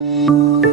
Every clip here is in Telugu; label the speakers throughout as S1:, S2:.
S1: Música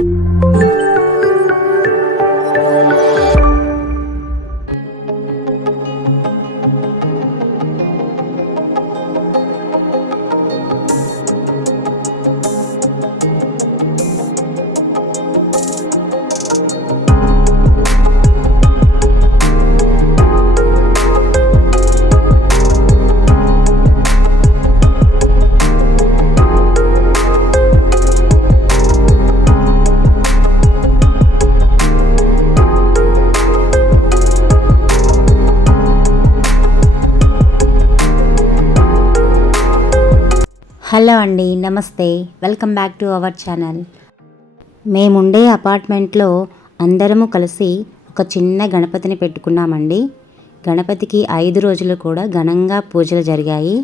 S1: హలో అండి నమస్తే welcome back to our channel మేముండే అపార్ట్మెంట్లో అందరము కలిసి ఒక చిన్న గణపతిని పెట్టుకున్నామండి గణపతికి ఐదు రోజులు కూడా ఘనంగా పూజలు జరిగాయి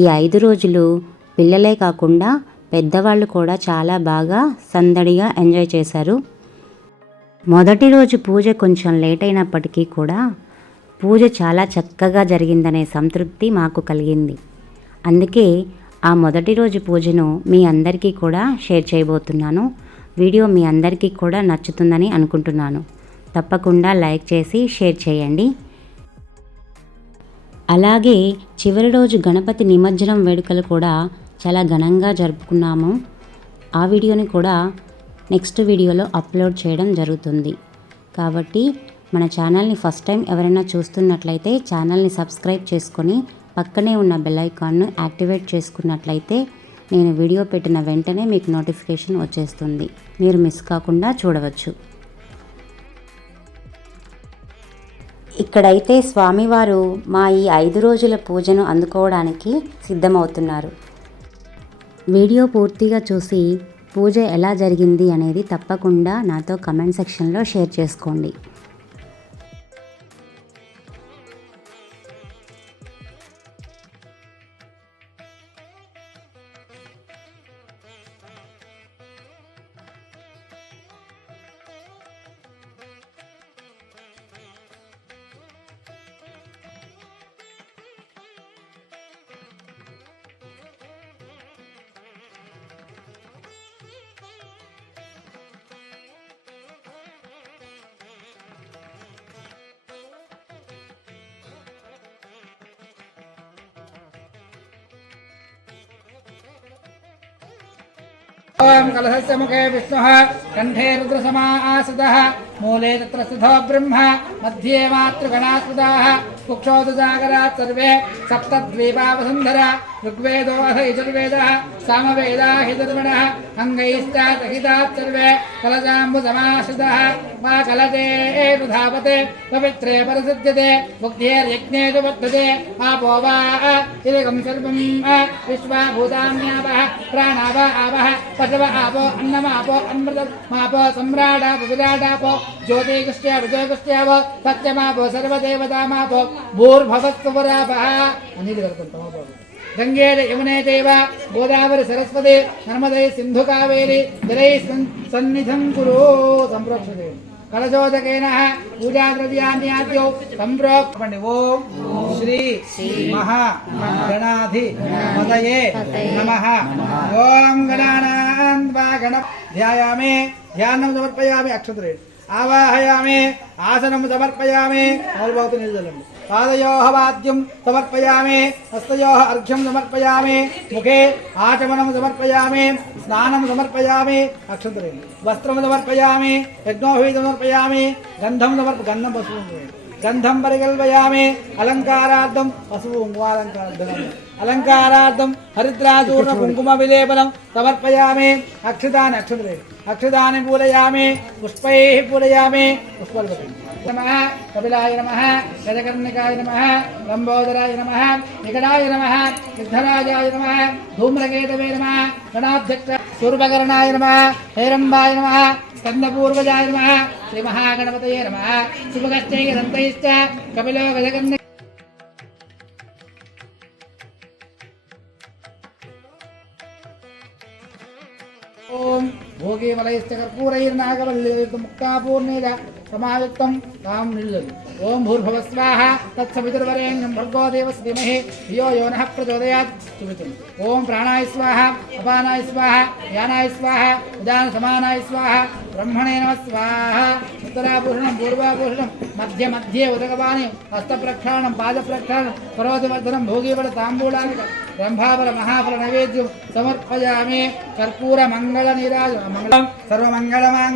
S1: ఈ ఐదు రోజులు పిల్లలే కాకుండా పెద్దవాళ్ళు కూడా చాలా బాగా సందడిగా ఎంజాయ్ చేశారు మొదటి రోజు పూజ కొంచెం లేట్ అయినప్పటికీ కూడా పూజ చాలా చక్కగా జరిగిందనే సంతృప్తి మాకు కలిగింది అందుకే ఆ మొదటి రోజు పూజను మీ అందరికీ కూడా షేర్ చేయబోతున్నాను వీడియో మీ అందరికీ కూడా నచ్చుతుందని అనుకుంటున్నాను తప్పకుండా లైక్ చేసి షేర్ చేయండి అలాగే చివరి రోజు గణపతి నిమజ్జనం వేడుకలు కూడా చాలా ఘనంగా జరుపుకున్నాము ఆ వీడియోని కూడా నెక్స్ట్ వీడియోలో అప్లోడ్ చేయడం జరుగుతుంది కాబట్టి మన ఛానల్ని ఫస్ట్ టైం ఎవరైనా చూస్తున్నట్లయితే ఛానల్ని సబ్స్క్రైబ్ చేసుకొని పక్కనే ఉన్న బెల్ ఐకాన్ను యాక్టివేట్ చేసుకున్నట్లయితే నేను వీడియో పెట్టిన వెంటనే మీకు నోటిఫికేషన్ వచ్చేస్తుంది మీరు మిస్ కాకుండా చూడవచ్చు ఇక్కడైతే స్వామివారు మా ఈ ఐదు రోజుల పూజను అందుకోవడానికి సిద్ధమవుతున్నారు వీడియో పూర్తిగా చూసి పూజ ఎలా జరిగింది అనేది తప్పకుండా నాతో కమెంట్ సెక్షన్లో షేర్ చేసుకోండి
S2: ॐ कलशस्य मुखे विष्णुः कण्ठे रुद्रसमासदः मूले तत्र स्थितो ब्रह्म मध्ये मातृगणास्पदाः कुक्षोदुजागरात् सर्वे सप्तद्वीपावसुन्धरा ऋग्वेदोऽथ यजुर्वेदः सामवेदाहितर्मणः अङ्गैश्चासहितात् सर्वे कलजाम्बुसमाश्रितः मा कलजे धावते पवित्रे परिसज्यते बुद्धेर्यज्ञे च वर्धते पापो वा इदगं सर्वं विश्वा भूतान्यावः प्राणाव आवः पशव आपो अन्नमापो अन्मृतमापो सम्राडापो विराडापो ज्योतिकृष्ट्या विजयकृष्ट्याव सत्यमापो सर्वदेवतामापो भूर्भवत्वरापः अनिल कर्तुं तमो గంగే యమునే చైవ గోదావరి సరస్వతి నర్మదే సింధు కావేరి జలై సన్నిధం కురు సంప్రోక్షతే కలశోదకేన ద్రవ్యాన్ని ఆద్యౌ సంప్రోక్షండి ఓం శ్రీ మహాగణాధి మదయే నమ ఓం గణానా గణ ధ్యాయామే ధ్యానం సమర్పయామి అక్షత్రే ఆవాహయామే ఆసనం సమర్పయామే అవుతుంది నిజలండి पादयो वाद्यम समर्पया हस्तयोः अर्घ्यम समर्पया मुखे आचमनम समर्पया स्नानं समर्पया अक्षन्तरे वस्त्र समर्पया यज्ञोहि समर्पया गंधम समर्प गंधम पशु गंधम पशुं गन्धं पशु अलङ्कारार्थं हरिद्राचूर्ण कुंकुम हरिद्राचूर्णकुङ्कुमविलेपनं समर्पया अक्षता अक्षन्तरे अक्षता पूरयामि पुष्पैः पूरयामि पुष्पल्पकम् నమ కపిలాయ నమ గజకర్ణికాయ నమ లంబోదరాయ నమ వికటాయ నమ సిద్ధరాజాయ నమ ధూమ్రకేతవే నమ గణాధ్యక్ష సూర్పకరణాయ నమ హేరంబాయ నమ స్కందపూర్వజాయ నమ శ్రీ మహాగణపతయే నమ శుభకష్టై దంతైశ్చ కపిలో గజకర్ణ ఓం భోగీమలైశ్చ కర్పూరైర్నాగవల్లి ముక్కాపూర్ణేద समायुक्तं तां निल्लन् ॐ भूर्भवस्वाहा तत्सवितुर्वरेण्यं धीमहि धियो यो नः प्रचोदयात् सुमितम् ॐ प्राणाय स्वाहा अपानाय स्वाहा यानाय स्वाहा उदानसमानाय स्वाहा ब्रह्मणे नमः स्वाहा उत्तराभूषणं पूर्वाभूषणं मध्ये मध्ये उदकपाने हस्तप्रक्षालनं पादप्रक्षालनं पर्वतवर्धनं समर्पयामि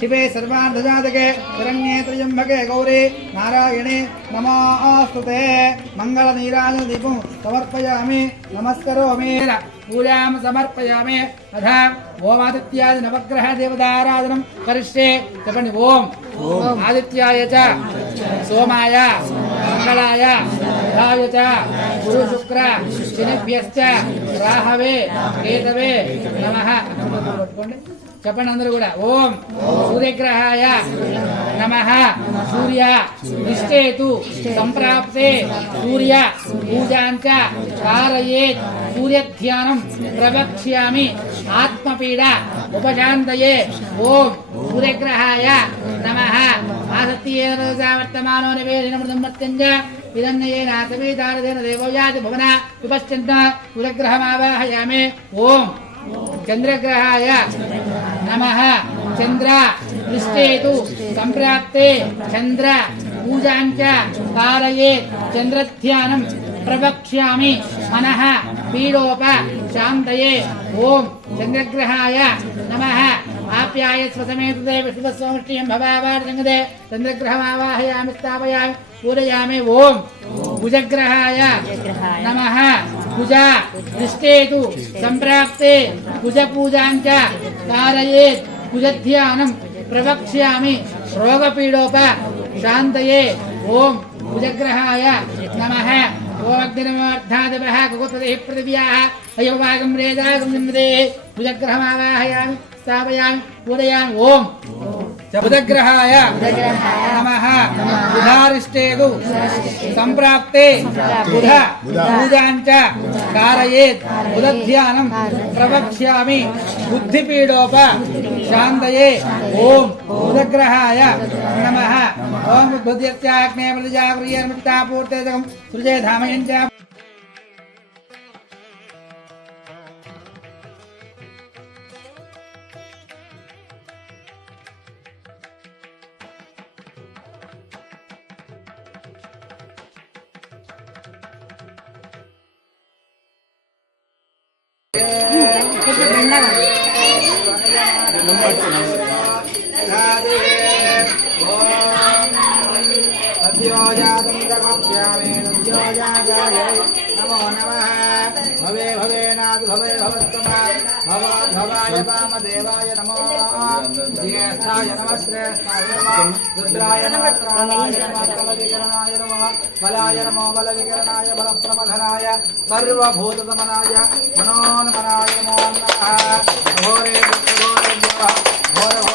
S2: शिवे सर्वाधजातके हिरण्ये त्र्यम्बके गौरे नारायणे नमास्तु ते मङ्गलनीराजदीपं समर्पयामि नमस्करोमि पूजां समर्पयामि तथा ओमादित्यादि नवग्रहदेवताराधनं करिष्ये जपणि ओम् आदित्याय च सोमाय मङ्गलाय बुधाय च गुरुशुक्र शनिभ्यश्च राहवे केतवे नमः చెప్పండి అందరూ కూడా ఓం సూర్యగ్రహాయ నమ సూర్య నిష్టేతు సంప్రాప్తే సూర్య పూజాంచ కారయే సూర్యధ్యానం ప్రవక్ష్యామి ఆత్మపీడ ఉపశాంతయే ఓం సూర్యగ్రహాయ నమ ఆసక్తి ఏ రోజా వర్తమానో నివేదనమృతం మర్త్యంజ విదన్నయేనాథమీతారదేన దేవోయాది భువన విపశ్చంత సూర్యగ్రహమావాహయామే ఓం చంద్రగ్రహాయ नमः चन्द्र दृष्टेतु संप्राप्ते चंद्र पूजां च कारयेत् चन्द्रध्यानं प्रवक्ष्यामि मनः पीडोप शान्तये ॐ चंद्रग्रहाय नमः आप्याय स्वसमेतदेव शिवस्वमुष्टियं भवावार्जङ्गदे चन्द्रग्रहमावाहयामि स्थापयामि पूरयामि ॐ भुजग्रहाय नमः भुजा दृष्टेतु सम्प्राप्ते भुजपूजां च कारयेत् कुजध्यानं प्रवक्ष्यामि रोगपीडोप शान्तये ॐ कुजग्रहाय नमः ओमग्निर्मर्धादिवः कुकुत्पतिः पृथिव्याः अयोभागं रेदागं निम्रेः कुजग्रहमावाहयामि स्थापयामि पूरयामि ओम् బుధగ్రహాయ నమః బుధారిష్టేదు సంప్రాప్తే బుధ బూజాంచ కారయేత్ బుధధ్యానం ప్రవక్ష్యామి బుద్ధిపీడోప శాంతయే ఓం బుధగ్రహాయ నమః ఓం బుద్ధ్యత్యాగ్నే మృజాగ్రియర్మిత్తాపూర్తేజకం సృజే ధామయం దండగా नमो नमः भवे भवेनाथ भवे भवस्तुमाय भवाय वामदेवाय नमो ज्येष्ठाय नमः श्रेष्ठाय नमः रुद्राय नमः प्राणाय नमः कमविकरणाय नमः बलाय नमो बलविकरणाय बलप्रमधनाय सर्वभूतदमनाय मनोन्मनाय नमो नमः घोरे घोरे घोर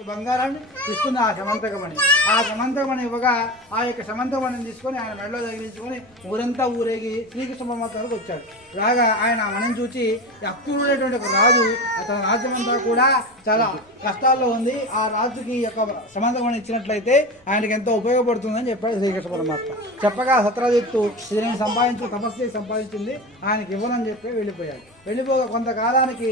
S3: ఈ బంగారాన్ని తీసుకున్న ఆ సమంతకమణి ఆ సమంతకమణి ఇవ్వగా ఆ యొక్క సమంతకమణిని తీసుకొని ఆయన మెడలో తగిలించుకొని ఊరంతా ఊరేగి శ్రీకృష్ణ వచ్చాడు రాగా ఆయన ఆ మణిని చూసి అక్రూడేటువంటి ఒక రాజు అతని రాజ్యమంతా కూడా చాలా కష్టాల్లో ఉంది ఆ రాజుకి యొక్క సమంతకమణి ఇచ్చినట్లయితే ఆయనకి ఎంతో ఉపయోగపడుతుందని చెప్పాడు శ్రీకృష్ణ పరమాత్మ చెప్పగా సత్రాజిత్తు శ్రీని సంపాదించు తపస్సు సంపాదించింది ఆయనకి ఇవ్వనని చెప్పి వెళ్ళిపోయాడు వెళ్ళిపోగా కొంతకాలానికి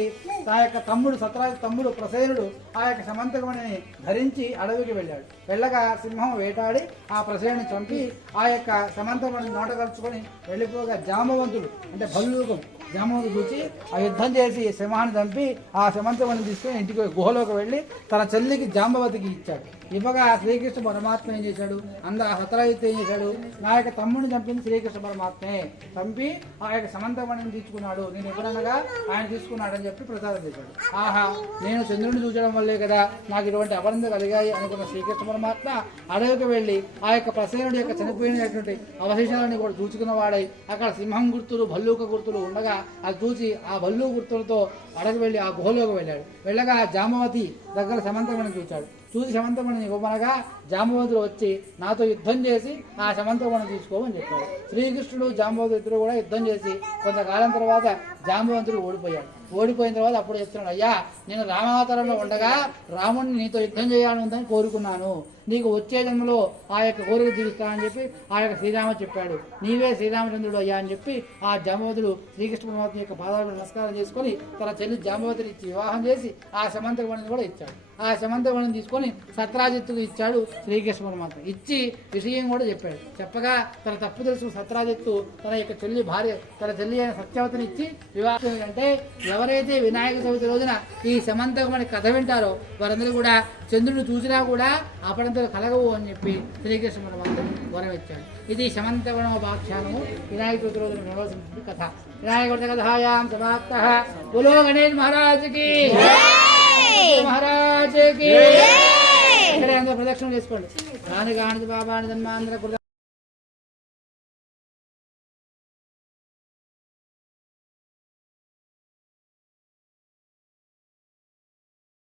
S3: ఆ యొక్క తమ్ముడు సత్రాజు తమ్ముడు ప్రసేనుడు ఆ యొక్క సమంతకమణిని ధరించి అడవికి వెళ్ళాడు వెళ్ళగా సింహం వేటాడి ఆ ప్రసేను చంపి ఆ యొక్క సమంతకమణిని నోట కలుచుకొని వెళ్ళిపోగా జామవంతుడు అంటే భల్లూకం జామవంతుడు కూర్చి ఆ యుద్ధం చేసి సింహాన్ని చంపి ఆ సమంతకమణిని తీసుకుని ఇంటికి గుహలోకి వెళ్ళి తన చెల్లికి జాంబవతికి ఇచ్చాడు ఇవ్వగా శ్రీకృష్ణ పరమాత్మ ఏం చేశాడు అంద హతరహిత ఏం చేశాడు నా యొక్క తమ్ముడిని చంపింది శ్రీకృష్ణ పరమాత్మే చంపి ఆ యొక్క సమంతమణిని తీసుకున్నాడు నేను ఎవరనగా ఆయన తీసుకున్నాడని చెప్పి ప్రసాదం చేశాడు ఆహా నేను చంద్రుడిని చూచడం వల్లే కదా నాకు ఇటువంటి అపరంధ కలిగాయి అనుకున్న శ్రీకృష్ణ పరమాత్మ అడవికి వెళ్ళి ఆ యొక్క ప్రసేనుడి యొక్క చనిపోయినటువంటి అవశేషాలని కూడా చూచుకున్న వాడై అక్కడ సింహం గుర్తులు భల్లూక గుర్తులు ఉండగా అది చూసి ఆ భల్లూ గుర్తులతో అడవి వెళ్ళి ఆ గుహలోకి వెళ్ళాడు వెళ్ళగా ఆ జామవతి దగ్గర సమంతమణిని చూచాడు చూసి శమంతమణిని ఇవ్వమనగా జాంబవంతుడు వచ్చి నాతో యుద్ధం చేసి ఆ శమంతమణి తీసుకోమని చెప్పాడు శ్రీకృష్ణుడు జాంబవంతుడు ఇద్దరు కూడా యుద్ధం చేసి కొంతకాలం తర్వాత జాంబవంతుడు ఓడిపోయాడు ఓడిపోయిన తర్వాత అప్పుడు చెప్తున్నాడు అయ్యా నేను రామావతారంలో ఉండగా రాముడిని నీతో యుద్ధం చేయాలని ఉందని కోరుకున్నాను నీకు వచ్చే జన్మలో ఆ యొక్క గోరుడు తీరుస్తానని చెప్పి ఆ యొక్క శ్రీరామ చెప్పాడు నీవే శ్రీరామచంద్రుడు అయ్యా అని చెప్పి ఆ జాంబవతుడు శ్రీకృష్ణ పరమాత్మ యొక్క పాదాలు నమస్కారం చేసుకొని తన చెల్లి జాంబవతిని ఇచ్చి వివాహం చేసి ఆ వణిని కూడా ఇచ్చాడు ఆ వణిని తీసుకొని సత్రాజిత్తుకు ఇచ్చాడు శ్రీకృష్ణ పరమాత్మ ఇచ్చి విషయం కూడా చెప్పాడు చెప్పగా తన తప్పు తెలుసు సత్రాజిత్తు తన యొక్క చెల్లి భార్య తన చెల్లి అయిన సత్యవతిని ఇచ్చి వివాహం అంటే ఎవరైతే వినాయక చవితి రోజున ఈ సమంతగమణి కథ వింటారో వారందరూ కూడా చంద్రుడు చూసినా కూడా అపడంత ఇబ్బందులు కలగవు అని చెప్పి శ్రీకృష్ణ పరమాత్మ వరమిచ్చాడు ఇది శమంతగణోపాఖ్యానము వినాయకుడి రోజున నిర్వహించిన కథ వినాయకుడి కథాయాం సమాప్త బులో గణేష్ మహారాజుకి మహారాజుకి ప్రదక్షిణ చేసుకోండి రాను గాంధీ బాబాని జన్మాంధ్ర